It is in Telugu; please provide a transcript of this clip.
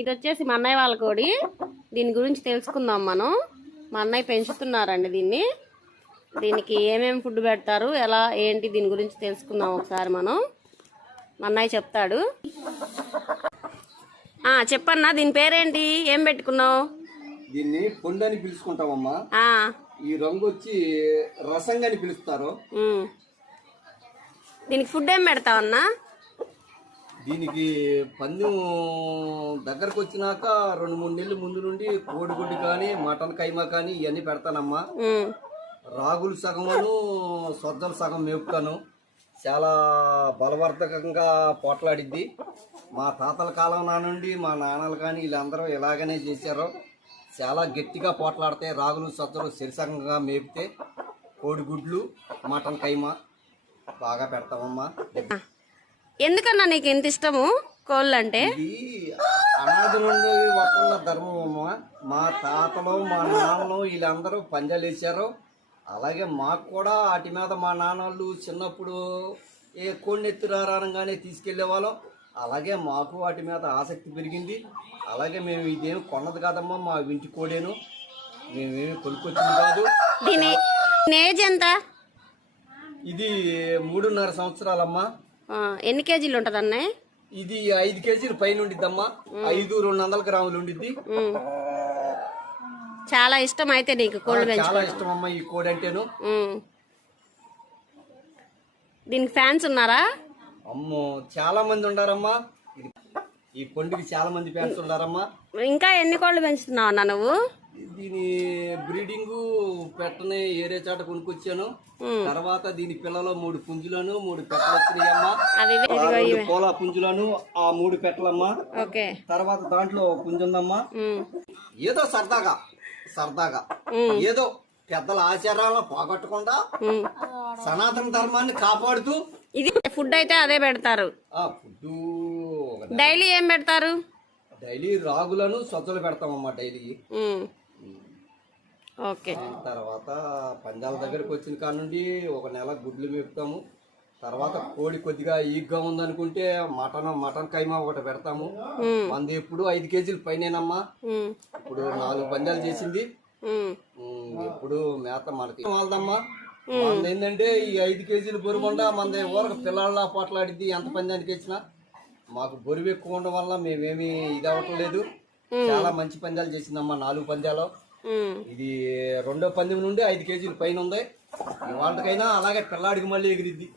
ఇది వచ్చేసి మా అన్నయ్య వాళ్ళ కోడి. దీని గురించి తెలుసుకుందాం మనం. మా అన్నయ్య పెంచుతున్నారండి దీన్ని. దీనికి ఏమేమి ఫుడ్ పెడతారు ఎలా ఏంటి దీని గురించి తెలుసుకుందాం ఒకసారి మనం. మా అన్నయ్య చెప్తాడు. చెప్పన్నా దీని పేరేంటి? ఏం పెట్టుకున్నావు? దీన్ని పొండు అని పిలుచుకుంటామమ్మా ఈ రంగు వచ్చి రసంగా అని పిలుస్తారు. దీనికి ఫుడ్ ఏం పెడతావన్నా? దీనికి పందెం దగ్గరకు వచ్చినాక రెండు మూడు నెలల ముందు నుండి కోడిగుడ్డు కానీ మటన్ కైమా కానీ ఇవన్నీ పెడతానమ్మా. రాగులు సగమును సొద్దలు సగం మేపుతాను. చాలా బలవర్ధకంగా పోట్లాడిద్ది. మా తాతల కాలం నా నుండి మా నాన్నలు కానీ వీళ్ళందరూ ఇలాగనే చేశారు. చాలా గట్టిగా పోట్లాడతాయి రాగులు సొద్దలు సిరిసంగంగా మేపితే కోడిగుడ్లు మటన్ కైమా బాగా పెడతామమ్మా ఎందుకన్నా నీకు ఎంత ఇష్టము కోళ్ళు అంటే వస్తున్న ధర్మం అమ్మ మా తాతలు మా నాన్నలు వీళ్ళందరూ పంజాలు వేసారు అలాగే మాకు కూడా వాటి మీద మా నాన్నలు చిన్నప్పుడు ఏ కోడినెత్తి రారానంగానే తీసుకెళ్ళే వాళ్ళం అలాగే మాకు వాటి మీద ఆసక్తి పెరిగింది. అలాగే మేము ఇదేమి కొన్నది కాదమ్మా మా ఇంటి కోడేను. మేమేమి కొనుక్కొచ్చింది కాదు. ఏజ్ ఎంత? ఇది మూడున్నర సంవత్సరాలమ్మా. ఎన్ని కేజీలు ఉంటుంది అన్నయ్య ఇది ఐదు కేజీలు పైన ఉండిద్దమ్మా. ఐదు రెండు వందల గ్రాములు ఉండిద్ది. చాలా ఇష్టం అయితే నీకు కోళ్ళు చాలా ఇష్టం అమ్మా ఈ కోడి అంటేను. దీనికి ఫ్యాన్స్ ఉన్నారా? అమ్మో చాలా మంది ఉండారమ్మా. ఈ కొండికి చాలా మంది ఫ్యాన్స్ ఉండారమ్మా. ఇంకా ఎన్ని కోళ్ళు పెంచుతున్నావు అన్న నువ్వు? దీని బ్రీడింగ్ పెట్టని ఏరే చాట కొనుక్కొచ్చాను. ఉమ్. తర్వాత దీని పిల్లలు మూడు పుంజులను మూడు పెట్టలు వచ్చినాయమ్మా. కోల పుంజులను ఆ మూడు పెట్టలమ్మా. తర్వాత దాంట్లో ఒక పుంజు ఉందమ్మా. ఉమ్. ఏదో సరదాగా సరదాగా. ఏదో పెద్దల ఆచారాలను పోగొట్టకుండా. సనాతన ధర్మాన్ని కాపాడుతూ ఇది ఫుడ్ అయితే అదే పెడతారు. డైలీ ఏం పెడతారు? డైలీ రాగులను సొచ్చలు పెడతామమ్మా డైలీ. ఓకే. తర్వాత పంజాల దగ్గరికి వచ్చిన కాడ నుండి ఒక నెల గుడ్లు మేపుతాము. తర్వాత కోడి కొద్దిగా ఈగ్గా ఉందనుకుంటే మటన్ మటన్ కైమా ఒకటి పెడతాము. మంది ఎప్పుడు ఐదు కేజీలు పైనేనమ్మా. ఇప్పుడు నాలుగు పందాలు చేసింది. ఎప్పుడు మేత మనకి వాళ్ళదమ్మా. మనది ఏంటంటే ఈ ఐదు కేజీలు బొరుబండ మనది ఊరకు పిల్లల్లా పోట్లాడిద్ది ఎంత పందానికి ఇచ్చినా మాకు బరువు ఎక్కువ ఉండడం వల్ల మేమేమి ఇది అవ్వటం లేదు. చాలా మంచి పందాలు చేసిందమ్మా నాలుగు పందాలు. ఇది రెండో పందెం నుండి ఐదు కేజీల పైన ఉంది. ఇవాళకైనా అలాగే పిల్లాడికి మళ్ళీ ఎగిరిద్ది.